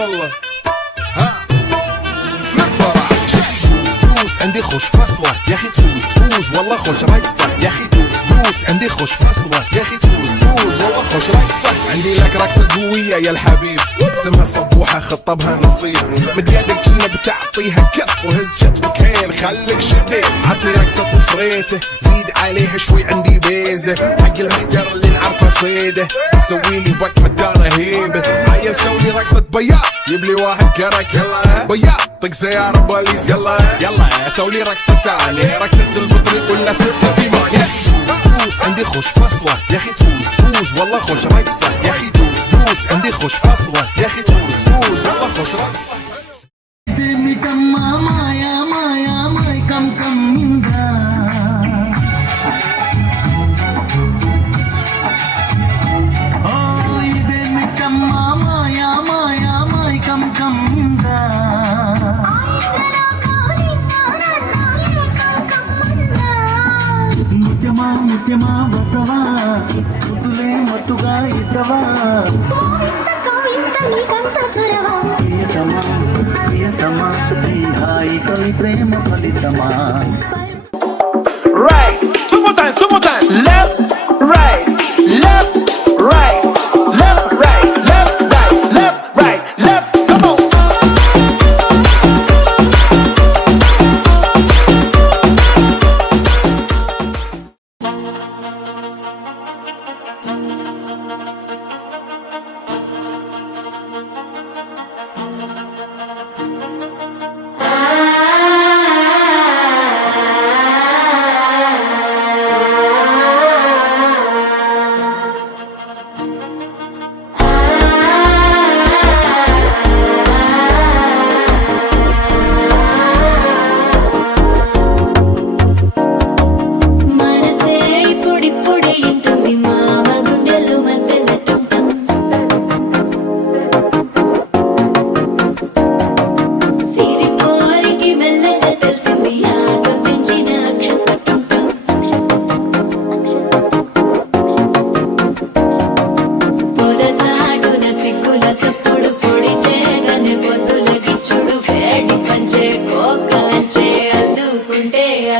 والله. ها دوس عندي خوش فصلة يا اخي، تفوز والله خوش رقصة يا اخي، دوس عندي خوش فصلة يا اخي، تفوز والله خوش رقصة. عندي لك رقصة قوية يا الحبيب، اسمها صبوحة خطبها نصيب، مد يدك كنا بتعطيها كف وهز شتفك هيل خليك شبيب. عطني رقصة وفريسة زيد عليها شوي عندي بيزة، حق المحتر اللي نعرفه صيده، سويلي وقفة دار رهيبة. عيل سوي رقصة بياض يبلي واحد كرك يلا بياض، طق سيارة بوليس يلا سوي رقصة ثانية، رقصة البطريق ولا ستة في ماي. دوس عندي خوش فصلة يا اخي، تفوز والله خوش رقصة يا اخي، دوس عندي خوش فصلة يا اخي، تفوز والله خوش رقصة. ముత్యమా వస్తవా ముద్దులే మత్తుగా ఇస్తవా ప్రియతమా ప్రియతమా ఈ హాయి తొలి ప్రేమ ఫలితమా. Right, two more times, left, right, left, right, left, right, left, right, left, right, left, come on.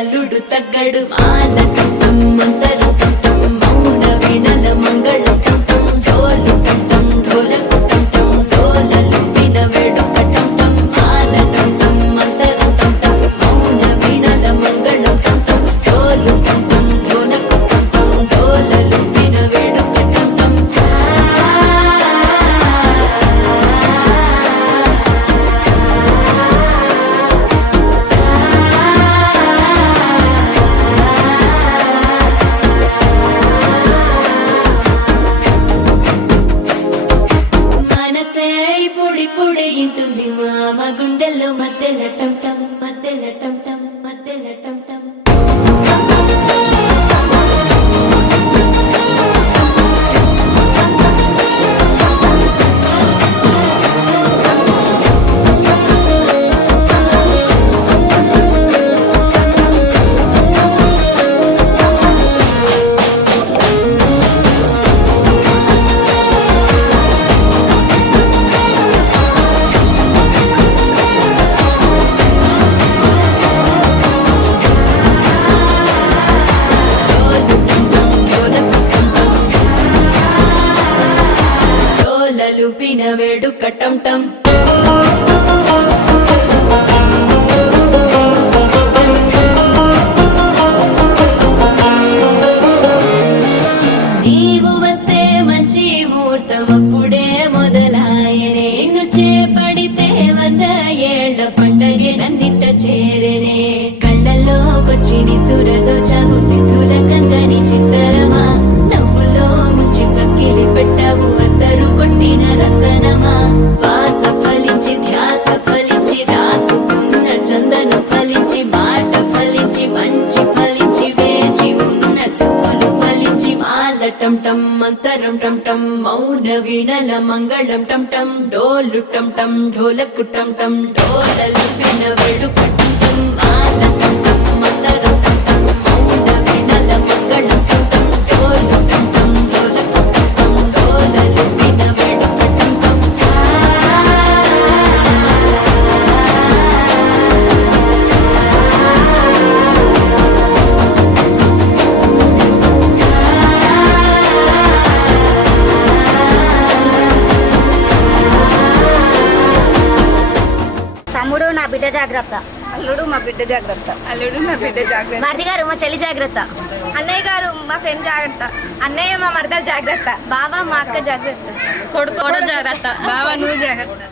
అల్లుడు తగ్గడు మాల కంఠం మంతర కంఠం మౌన వీణల మంగళ కంఠం డోలు కంఠం ఢోలకు కంఠం డోలలు విన వేడుక కంఠం మాల కంఠం మంతర కంఠం మౌన వీణల మంగళ కంఠం డోలు కంఠం ఢోలకు కంఠం డోలలు విన వేడుక కంఠం. పొడి ఇంటుంది మామ గుండెల్లో మధ్యల టంటం మధ్యల టంటం మధ్యల టంటం. లూపిన వేడుక టంటం. నీవు వస్తే మంచి ముహూర్తం అప్పుడే మొదలాయనే, నిన్ను చేపడితే 100 ఏళ్ల పండగే నన్నిట్ట చేరనే. కళ్ళల్లోకొచ్చి నిద్దురదోచావు సిద్ధుల కందని చిత్తరమా, నవ్వులో ముంచి చక్కిలి పెట్టావు అద్దరు కొట్టిన రతనమా. శ్వాస ఫలించి ధ్యాస ఫలించి రాసుకున్న చందన ఫలించి మాట ఫలించి మంచి ఫలించి వేచి ఉన్న చూపులు ఫలించి మాల టంటం మంతరం టంటం మౌన వీణల మంగళం టంటం డోలు టంటం ఢోలకు టంటం డోలలు విన వేడుక టంటం మాల టంటం మంతరం టంటం మౌన వీణల మంగళం టంటం డోలు టంటం ఢోలకు టంటం డోలలు విన వేడుక టంటం. జాగ్రత్త. అల్లుడు మా బిడ్డ జాగ్రత్త. అల్లుడు నా బిడ్డ జాగ్రత్త. మరిది గారు మా చెల్లి జాగ్రత్త. అన్నయ్య గారు మా ఫ్రెండ్ జాగ్రత్త. అన్నయ్య మా మరదలు జాగ్రత్త. బావ మా అక్క జాగ్రత్త. కొడుకు జాగ్రత్త. బావ నువ్వు జాగ్రత్త.